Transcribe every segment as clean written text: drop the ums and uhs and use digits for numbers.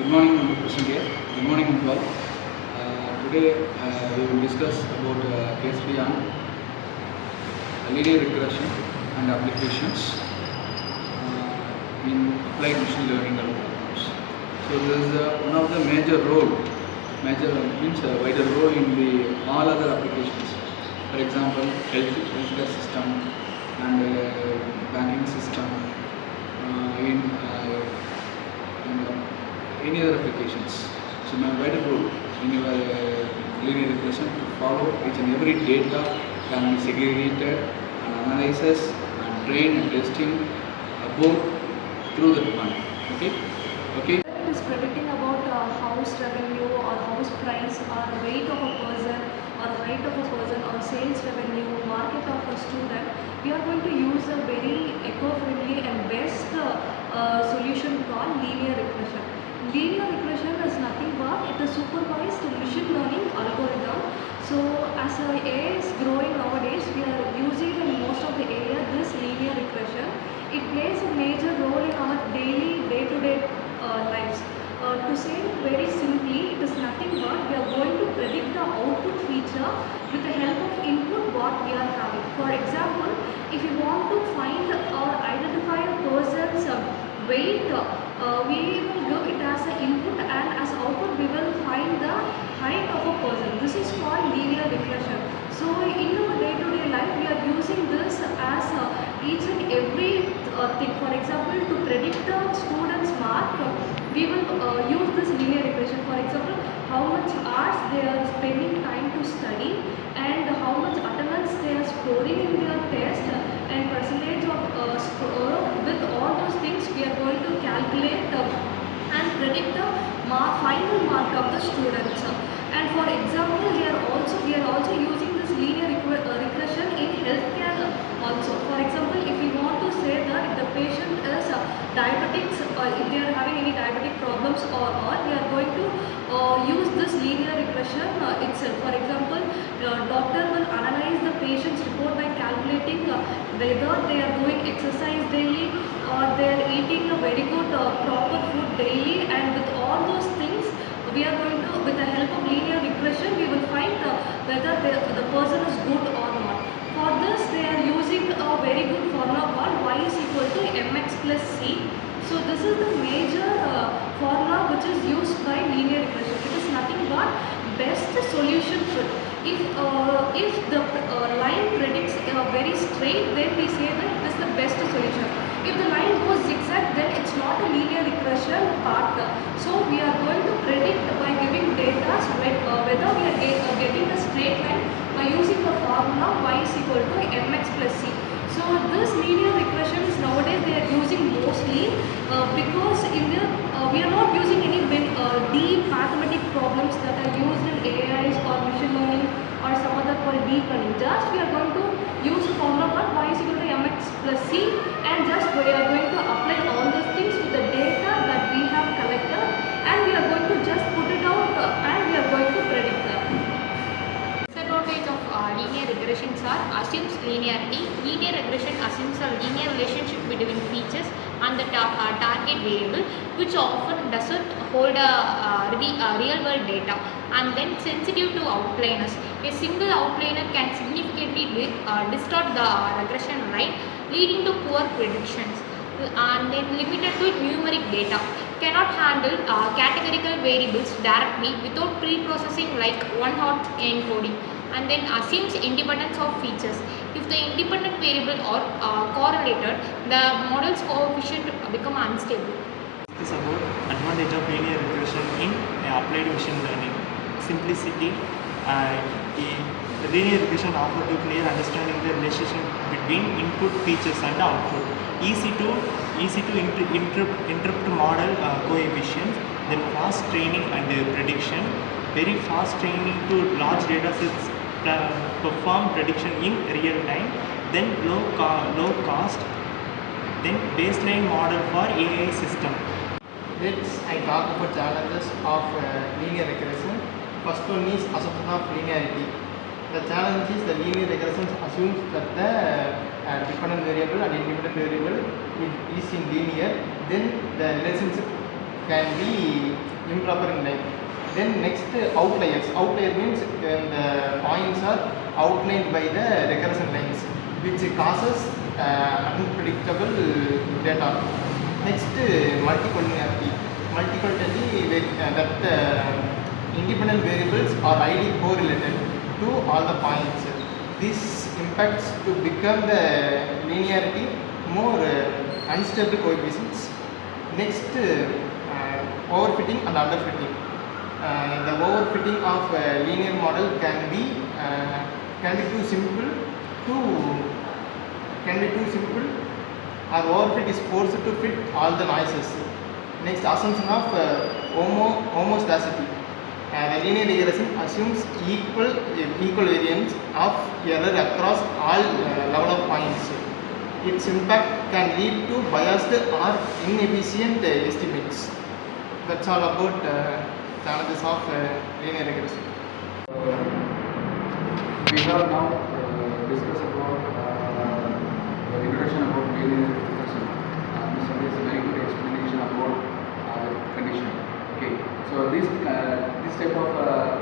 Good morning, Mr. Here. Good morning, all. Today we will discuss about PSP on linear regression and applications in applied machine learning algorithms. So this is one of the major wider role in the all other applications. For example, healthcare system and banking system in any other applications. So my wider role in your linear regression to follow each and every data can be segregated and analysis and train and testing both through that one. Okay. It is predicting about house revenue or house price or weight of a person or height of a person or sales revenue, market of a student. We are going to use a very eco-friendly and best solution called linear regression. Linear regression is nothing but it is supervised machine learning algorithm. So as AI is growing nowadays, we are using in most of the area this linear regression. It plays a major role in our daily day-to-day lives. To say it very simply, it is nothing but we are going to predict the output feature with the help of input what we are having. For example, if you want to find or identify a person's weight, we will give it as an input, and as output we will find the height of a person. This is called linear regression. So in our day-to-day life, we are using this as each and every thing. For example, to predict the student's mark, we will use this linear regression. For example, how much hours they are spending time to study and how much attendance they are scoring in their test and percentage of score. With all those things, we are going to calculate and predict the final mark of the students. And for example, we are also using this linear regression in healthcare also. For example, if we want to say that if the patient is diabetics or if they are having any diabetic problems or we are going to use this linear regression itself. For example, doctor will analyze the patient's report by calculating whether they are doing exercise daily or they are eating a very good proper food daily, and with all those things we are going to, with the help of linear regression, we will find whether the person is good or not. For this, they are using a very good formula called y is equal to mx plus c. So this is the major formula which is used by linear regression. It is nothing but best solution fit. If the line predicts very straight, then we say that it is the best solution. If the line goes zigzag, then it's not a linear regression part. So we are going to predict by giving data whether we are getting a straight line by using the formula y is equal to mx plus c. So this linear regression is nowadays they are using mostly because we are not using any deep mathematic problems that are used in AIs or machine learning or some other called deep learning. Just we are going to use a formula called y is equal to mx plus c, and just we are going to apply all these things with the data that we have collected, and we are going to just put it out and we are going to predict that. Disadvantage of linear regressions are assumes linearity. Linear regression assumes a linear relationship between features and the target variable, which often doesn't hold a real world data, and then sensitive to outliers. A single outlier can significantly distort the regression line, leading to poor predictions. And then limited to numeric data, cannot handle categorical variables directly without pre-processing like one-hot encoding, and then assumes independence of features. If the independent variable are correlated, the model's coefficient become unstable. This is about advantage of linear regression in applied machine learning. Simplicity. The linear regression offers to clear understanding the relationship between input features and output. Easy to interrupt model coefficients. Then fast training and prediction. Very fast training to large data sets perform prediction in real time. Then low cost. Then baseline model for AI system. I talk about challenges of linear regression. First one is assumption of linearity. The challenge is the linear regression assumes that the dependent variable and independent variable is in linear. Then the relationship can be improper in line. Then next outliers. Outlier means when the points are outlined by the recursion lines, which causes unpredictable data. Next multicollinearity. Multicollinearity that independent variables are highly correlated to all the points. This impacts to become the linearity more unstable coefficients. Next, overfitting and underfitting. The overfitting of a linear model can be too simple or overfit is forced to fit all the noises. Next, assumption of homoscedasticity. The linear regression assumes equal variance of error across all level of points. Its impact can lead to biased or inefficient estimates. That's all about challenges of linear regression. We have now discussed about the introduction about linear regression. Mr. is a very good explanation about condition. Okay, so this type of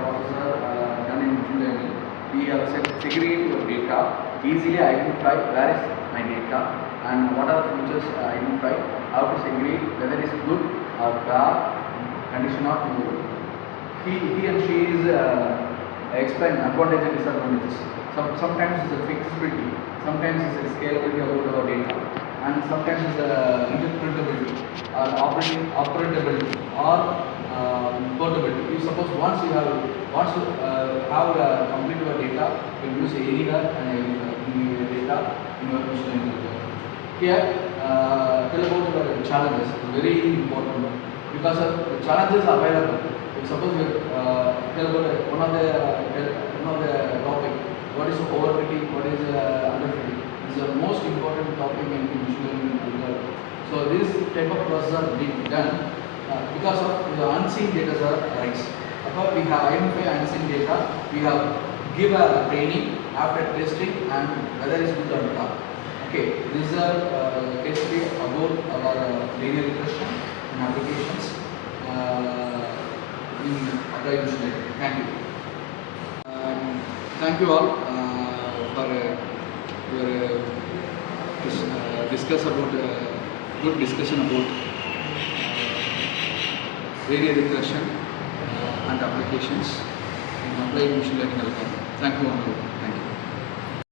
process are done in machine learning. We have segregate your data, easily identify where is my data and what are the features identified, how to segregate whether it's good or bad condition of you. He and she is explain advantages and disadvantages. Sometimes it's a flexibility, sometimes it's a scalability about our data, and sometimes it's a interpretability or operability or portability. If suppose once you have complete your data, you can use anywhere and everywhere in your data in your machine learning. Here, tell about the challenges. Very important because of the challenges available. If suppose you tell about one of the topic, what is overfitting, what is underfitting. This is the most important topic in machine learning algorithm. So this type of process are being done because of the unseen data arise. Because we have identified unseen data, we have give a training after testing and whether it's good or not. Okay, this is a case study about our linear regression and applications in applied machine learning. Thank you. Thank you all for your good discussion about linear regression and applications in applied machine learning algorithm. Thank you all.